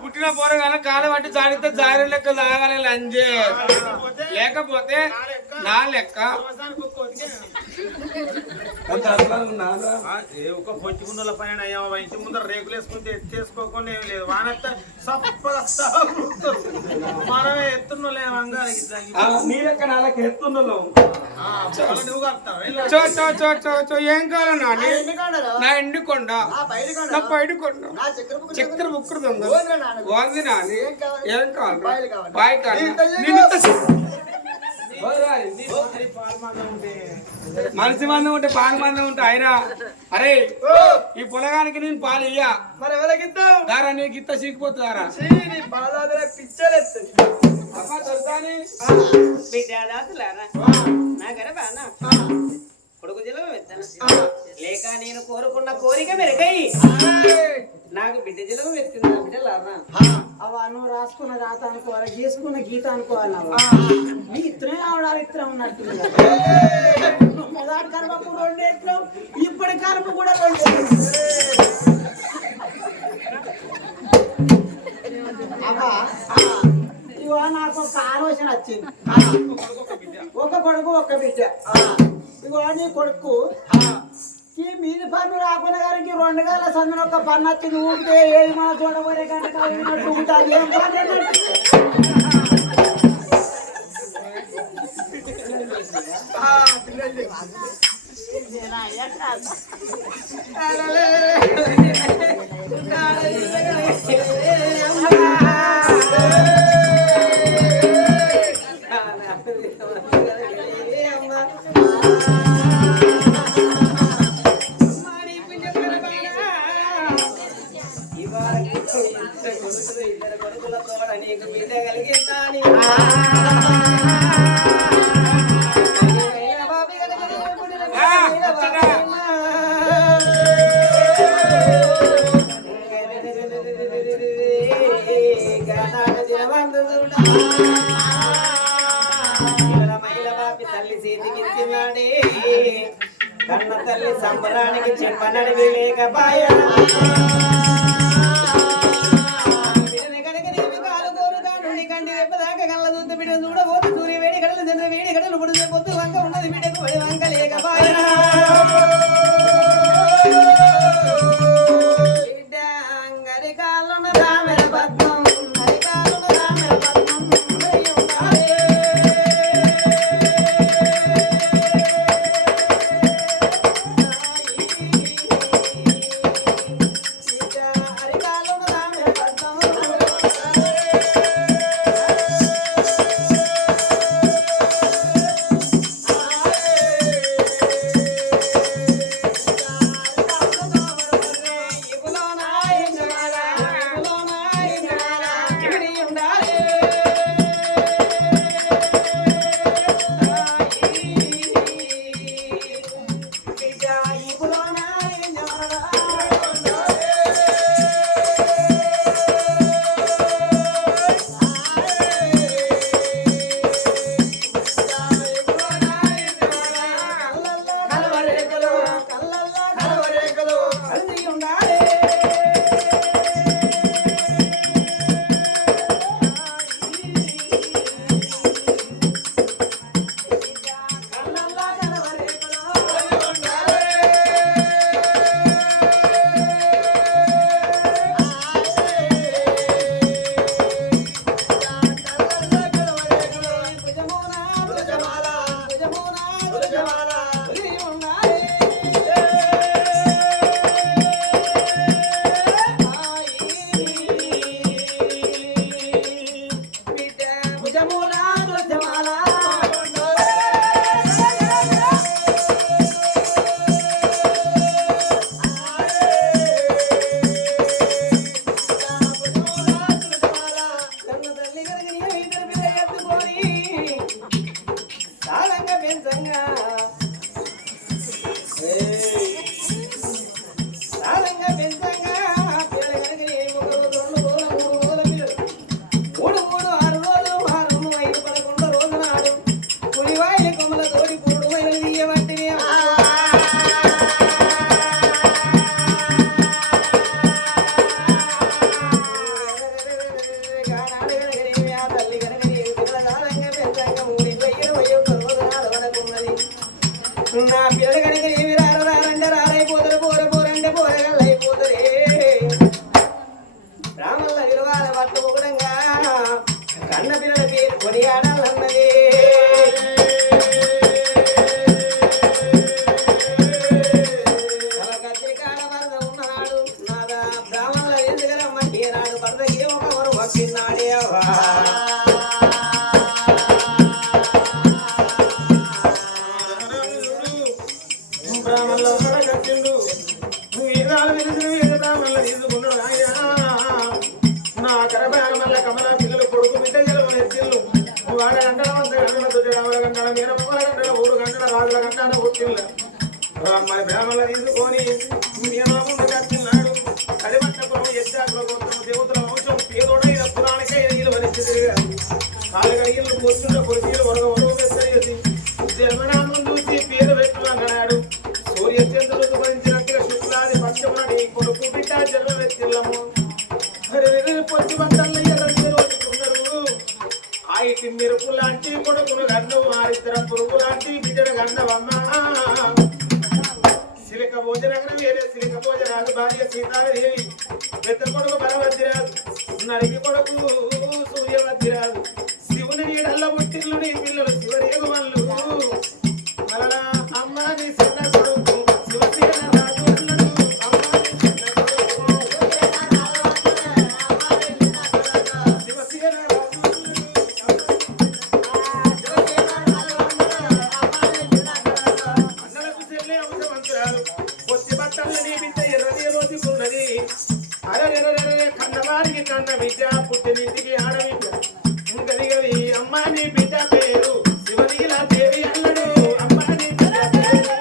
పుట్టిన పోరగానే కాలు పట్టి జాడితే జారి లెక్క తాగాలి లంజే లేకపోతే నా లెక్క ఒక పొచ్చుకున్న పైన ఇంటి ముందర రేకులు వేసుకుంటే ఎత్తేసుకోకుండా ఏం లేదు వానత్త మనమే ఎత్తున్నలే నీ లెక్క నా లెక్క ఎత్తున్నలో ఏం కావాలన్నా నా ఎండుకొండ నా పైడికొండ చక్కెర బుక్కరు దొంగ వంది నాని ఏం కావాలి బాయ్ కావాలి మనిషి మందం ఉంటే పాలు మందం ఉంటే అయినా అరే ఈ పొలగానికి నేను పాలు ఇయ్యా మరి ఎవరికిద్దాం దారా నీకు ఇత్త చీకిపోతుందారా కొడుకు జిల్లా లేక నేను కోరుకున్న కోరిక మెరుగై నాకు బిడ్డ జిల్లా వెత్తింది బిడ్డలారా అవా నువ్వు రాసుకున్న రాత అనుకోవాలి గీసుకున్న గీత అనుకోవాలి నీ ఇత్తనే ఆవిడాలు ఇత్తనం ఉన్నట్టు మొదటి కనుమకు రెండేట్లు ఇప్పటి కనుమ కూడా రెండేట్లు అవా ఇవో నాకు ఒక ఆలోచన వచ్చింది ఒక కొడుకు ఒక్క బిడ్డ ఇగో నీ కొడుకు ఈ మీది పన్ను రాకుండా గారికి 2 గంటల సందున ఒక పన్ను వచ్చింది ఊపితే ఏది మన చూడబోయే గంట ఉంటుంది ఏం పని కన్న తల్లి సంబరానికి చెప్పనడివి లేకపాయా చూడబోతు సూర్య వేడి గడలు చంద్ర వేడి గడలు పొడిసే పొద్దు వంక ఉన్నది బిడ్డకు పడి వంక లేకపాయా బిడ్డ అంగరికాలున్న రామెర పద్మం హరికాలున్న రామెర పద్మం నా పిల్లలు కనుక ఏమి రారంటే రారైపోతారు పోరంటే పోరగల్లైపోతారే రామల్ల విలువాల పట్టు ఒకడంగా కన్న పిల్లల పేరు కొనియాడాలన్నది కాడ వరద ఉన్ననాడు నాదా బ్రాహ్మణుల ఎందుకరమ్మంటే నాడు వరదకి ఒక వరం పంపినాడే బ్రాహ్మణుల కట్టిండు నువ్వు ఈనాడు వెలుగులు బ్రాహ్మణుల తీసుకున్నాడు ఆయన నా కరబ్రాహ్మణుల కమల పిల్లలు కొడుకు బిడ్డ గెలవలు ఎత్తిళ్ళు నువ్వు ఆడ గంటల వంద గంటల దుర్జరాముల గంటల మీరమ్మల గంటల 3 గంటల రాజుల గంటల కొట్టిళ్ళ మరి బ్రాహ్మణుల తీసుకొని మీనాముందు కట్టినాడు కడిపట్టపురం యజ్ఞాకుల గోత్రం దేవతల వంశం పేదోడైన పురాణికైన ఈలు వరించి తిరిగారు కాలు కడిగిళ్ళు కూర్చున్న కొడుకులు వరగ మెత్తేసి జన్మనామం చూసి పేద వ్యక్తులు అన్నాడు సూర్యచంద్రులకు భరించినట్టుగా శుక్లాది పక్షమునడి కొడుకు బిడ్డ జన్మ వ్యక్తులము పొచ్చి బట్టల్లో ఎర్రన్నారు ఆ ఇటు మెరుపు లాంటి కొడుకును గన్నవు ఆరిద్దర పురుగు లాంటి బిడ్డను గన్నవమ్మ సిలిక భోజనగరం వేరే సిలిక భోజనాలు భార్య సీతాదేవి పెద్ద కొడుకు బలవద్దిరాజు నడికి కొడుకు సూర్యవద్దిరాజు శివుని నీడల్ల పుట్టిల్లు నీ పిల్లలు శివరేగు వాళ్ళు మరలా అమ్మ నీ చిన్న కొడుకు శివసేన రాజు అన్నడు అమ్మ నీ చిన్న కొడుకు శివసేన రాజు అన్నలకు చెల్లె అంశమంతురాలు పొత్తి బట్టలు నీ బిడ్డ ఎర్రని రోజుకున్నది అరే కన్నవారికి కన్న బిడ్డ పుట్టినింటికి ఆడబిడ్డ ఉంటది గది అమ్మ నీ బిడ్డ పేరు శివనీల దేవి అన్నడు అమ్మ నీ బిడ్డ పేరు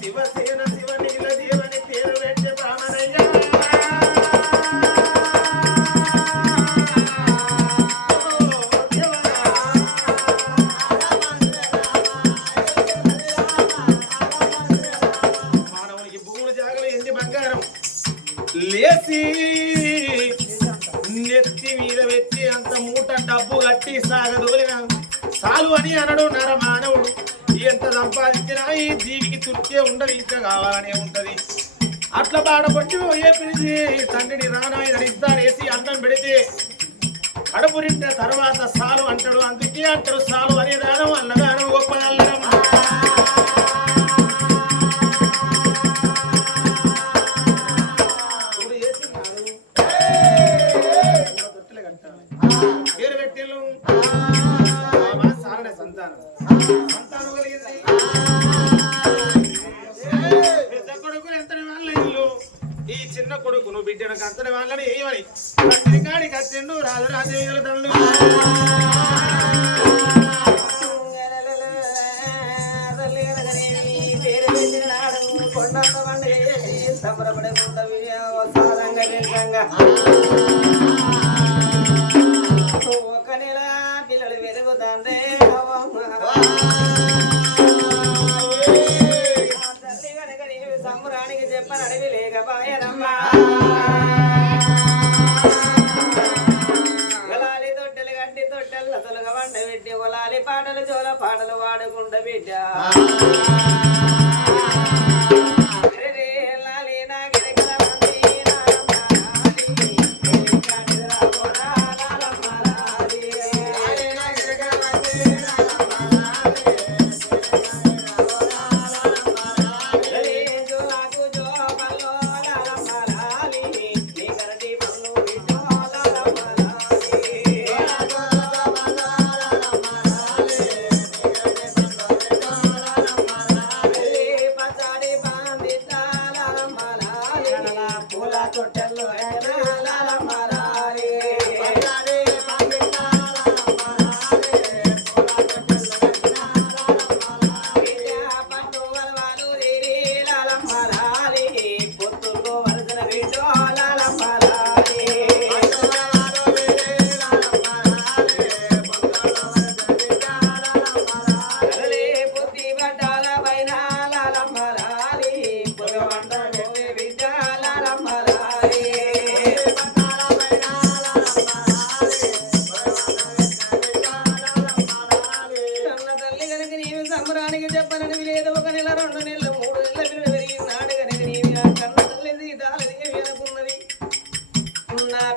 శివసేన శివనీల దేవని పేరు పెట్టే బ్రాహ్మణయ్య మానవునికి భూములు జాగలు ఎండి బంగారం లేసి నెత్తి మీద పెట్టి అంత మూట డబ్బు కట్టి సాగదోలిన చాలు అని అనడు నర మానవుడు ఎంత సంపాదించినా ఈ జీవికి తృప్తే ఉండదు ఇంకా కావాలనే ఉంటది అట్లా బాడపట్టి ఏ పిలిచి తండ్రిని రానాయన ఇస్తారేసి అన్నం పెడితే కడుపు నిండిన తర్వాత సాలు అంటాడు అందుకే అంటాడు సాలు అనే దానం అన్నదానం గొప్పదల్లడం పేరు పెట్టిల్లు సారణ సంతానం సంతానం కలిగింది పెద్ద కొడుకులు ఎంతటి వాళ్ళ ఇల్లు ఈ చిన్న కొడుకును బిడ్డను అంతటి వాళ్ళని ఏమని కత్తిరి కాడికి వచ్చిండు రాజరాజేయుల తండ్రి కొండంత పండుగ చేసి సంబరపడకుండా సారంగా ఒక నెల పిల్లలు వెలుగుతాండే తల్లి కనుక నీవు సంబరానికి చెప్పని అడివి లేకపోయానమ్మా గలాలి తొట్టెలు గట్టి తొట్టెల తొలగ వంట పెట్టి ఒలాలి పాటలు జోల పాటలు వాడుకుంట బిడ్డ లాలి నాగిరి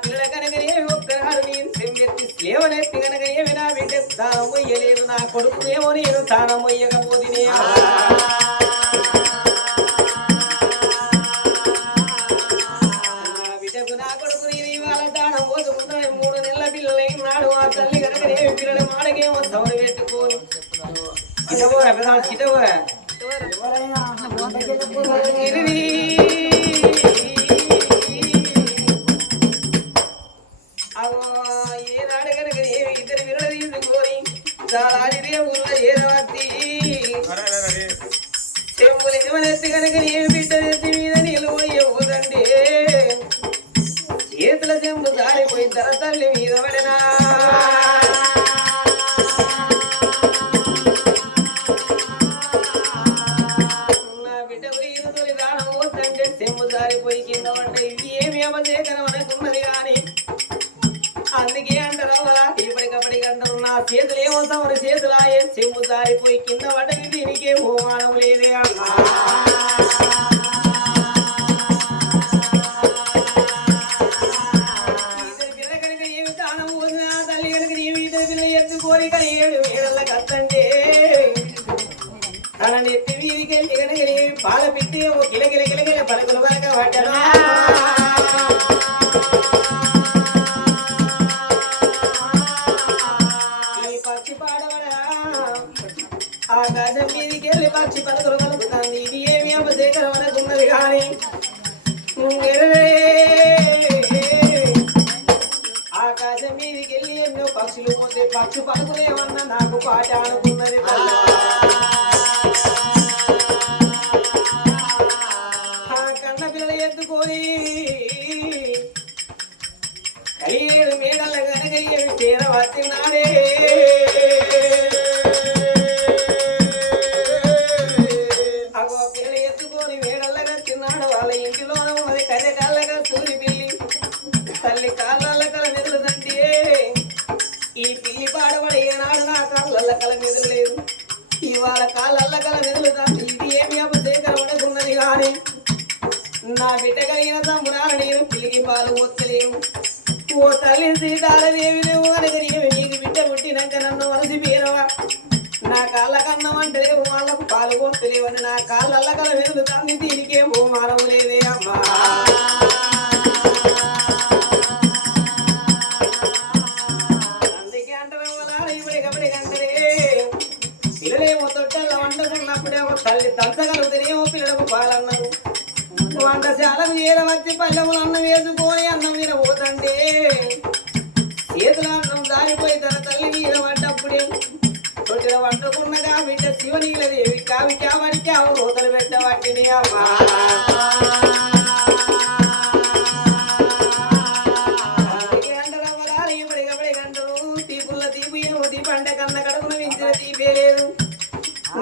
పిల్లల కనుకనే ఒక్కనాడు నేను సెంబెత్తి లేవనెత్తి కనుక ఏమి నా బిడ్డ తానం మొయ్యలేదు నా కొడుకు ఏమో నేను తానం మొయ్యకపోతే బిడ్డకు నా కొడుకు నేను ఇవాళ దానం పోసుకుంటాను 3 నెలల పిల్లలైనాడు ఆ తల్లి కనుకనే పిల్లల మాడకేమో సౌండ్ పెట్టుకోని చిటబోరా పెద్ద చిటబోరా ఏనాడు కనుక ఇద్దరు విరడ తీసుకొని చాలాడిదే ఊళ్ళ ఏదవత్తి చెంబులు ఏమనెత్తి కనుక ఏమి బిడ్డనెత్తి మీద నిలువయ్యబోదండి చేతుల చెంబు జారిపోయిన తన తల్లి మీద పడినా నా బిడ్డకు ఈదు తొలి దానం పోతంటే చెంబు జారిపోయి కింద పడ్డ ఇది ఏమి అపచేకరం అనుకున్నది కానీ అందుకే అంటారు ఇప్పటికప్పటికి అంటారు నా చేతులు ఏమో తమరి చేతులు ఆయే చెంబు జారిపోయి కింద పడ్డది దీనికే హోమానం లేదే అన్నా ఇద్దరు పిల్ల కనుక ఏమి తానం పోసిన తల్లి కనుక ఏమి ఇద్దరు పిల్ల ఎత్తుకోరి కానీ 7 వేళ కత్తంటే తన నెత్తి వీధికి వెళ్ళి కనుక ఏమి పాల పెట్టి ఓ కిలకిల కిలకిల పలుకులు పలక పట్టడా ఆకాశం మీదికి వెళ్ళి పక్షి పలుకులు పలుకుతుంది ఇది ఏమి అపచేకరం అనుకున్నది కానీ ఆకాశం మీదికి వెళ్ళి ఎన్నో పక్షులు పోతే పక్షి పలుకులేమన్నా నాకు పాట అనుకున్నది కన్న పిల్లలు ఎత్తుకొని కలియేడు మేడల కనుక ఏమి చేరవచ్చినాడే వాళ్ళ ఇంటిలోన ఉన్నది కర్రె కాళ్ళగా సూరి పిల్లి తల్లి కాళ్ళ కల మెదులుదంటే ఈ పిల్లి పాడబడి ఏనాడు నా కాళ్ళ కల మెదలేదు ఇవాళ కాళ్ళ కల మెదులుదంటే ఇది ఏమి అపచేకరం అనుకున్నది కానీ నా బిడ్డ కలిగిన తమ్మురాలు నేను పిల్లికి పాలు పోతలేము ఓ తల్లి శ్రీకాళదేవి లేవు అనగా నీకు బిడ్డ పుట్టినాక నన్ను మనసి పేరవా నా కాళ్ళ కన్నం అంటే వాళ్ళకు పాలు పోతలేవని నా కాళ్ళ కల వెలుగుతాంది దీనికే హోమానం లేదే అమ్మా అందుకే అంటారు ఇప్పటికప్పటికంటే పిల్లలేమో తొట్టెల్లో వండుకున్నప్పుడేమో తల్లి దంచగలుగుతారేమో పిల్లలకు పాలన్నరు వంటశాలకు చేరవచ్చి పల్లెములు అన్నం వేసుకొని అన్నం మీద పోతంటే చేతుల అన్నం దారిపోయి తన తల్లి మీద పడ్డప్పుడే తొట్టిన వండుకున్నగా బిడ్డ శివనీలదేవి కావి కావడికి ఆవు రోతలు పెట్టబట్టిని అమ్మా అంటారు ఇప్పటికప్పటి గంటలు తీపుల్ల తీపు ఏమో తీపంట కన్న కడుపును మించిన తీపే లేదు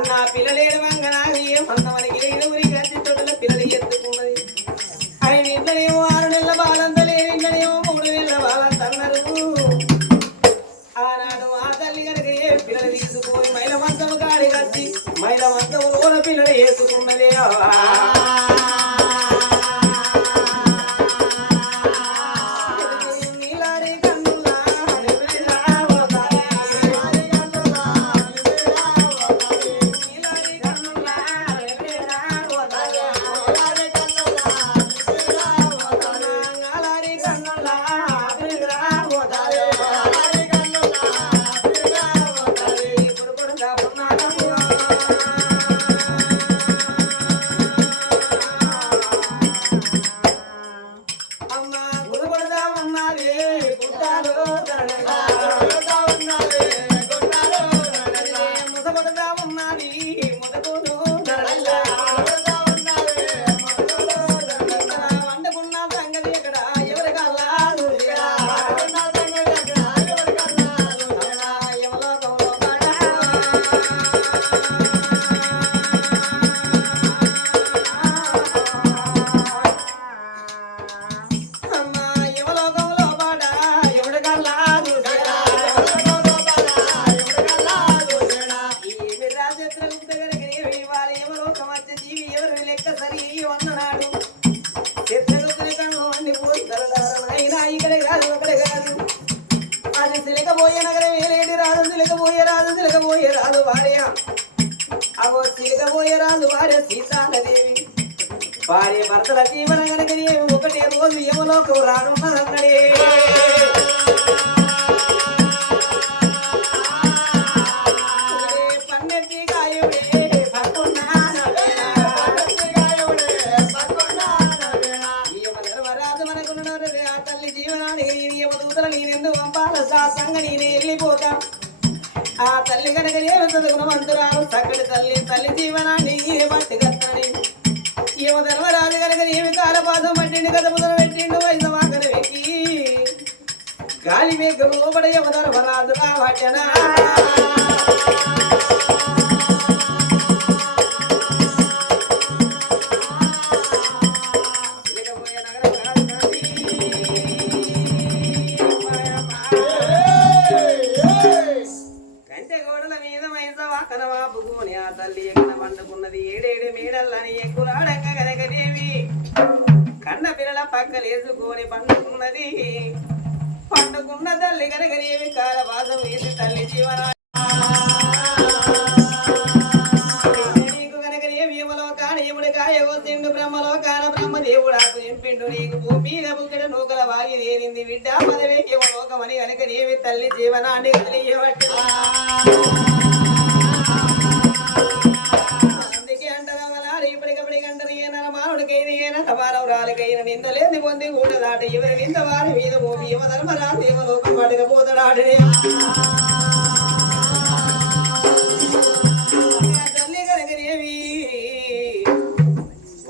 నా పిల్లలేడు వంగ నాకు ఏమంతమని ఊరి గట్టి తొట్టుల పిల్లలు ఎత్తుకున్నది ఆయన ఇంట్లోనేమో 6 నెలల బాలంత లేని ఇంట్లోనేమో 3 నెలల బాలంత అన్నారు ఆనాడు ఆ తల్లి కనుక పిల్లలు తీసుకొని మైల మంచం కాడి కట్టి మైల మంచం లోన పిల్లలు వేసుకున్నదే కాదు ఒకటి కాదు అది సిలకపోయే నగరం ఏలేటి రాదు సిలకపోయే రాదు భార్య అగో సిలకపోయే రాదు భార్య సీతాదేవి భార్య భర్తల జీవన కనుకని ఒకటే రోజు యమలోకి రానున్నదన్నడే పన్నెత్తి కాయుడే రాజు మనకున్నాడు ఆ తల్లి జీవనానికి యమదూతల నేనెందుకు పంపాల శాసంగ నేనే వెళ్ళిపోతా ఆ తల్లి కనుక గుణవంతురాలు చక్కటి తల్లి జీవనాన్ని పట్టుకత్తని యమధర్మరాజు కనుక ఏమి కాలపాదం పట్టిండు కథ ముదర పెట్టిండు వైసవాకన వెక్కి గాలి మేఘం లోపల యమధర్మరాజు రావటనా కనవాపుకుని ఆ తల్లి ఎక్కడ పండుకున్నది ఏడేడు మేడల్లని ఎక్కురాడక కనకదేవి కన్న పిల్లల పక్కలేసుకొని పండుకున్నది పండుకున్న తల్లి కనకదేవి కాలవాసం వేసి తల్లి జీవన నీకు కనకదేవి యమలోకాన యముడి కాయగొచ్చిండు బ్రహ్మలోకాన బ్రహ్మదేవుడాకు ఎంపిండు నీకు భూమి బుగ్గడ నూకల వాగి నేరింది బిడ్డ పదవే యమలోకమని కనకదేవి తల్లి జీవనాన్ని తెలియబట్టి సమానవరాలకైన నిందలేని పొంది కూడా దాట ఎవరి వింత వారి మీద మోపి యమధర్మరాజు యమలోకం పడకపోతాడు తల్లి కనుకనేవి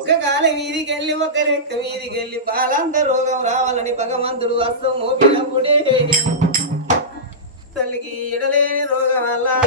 ఒక కాల వీధికెళ్ళి ఒక రెక్క వీధికెళ్ళి పాలంత రోగం రావాలని భగవంతుడు అస్తం మోపినప్పుడే తల్లికి ఎడలేని రోగం అల్లా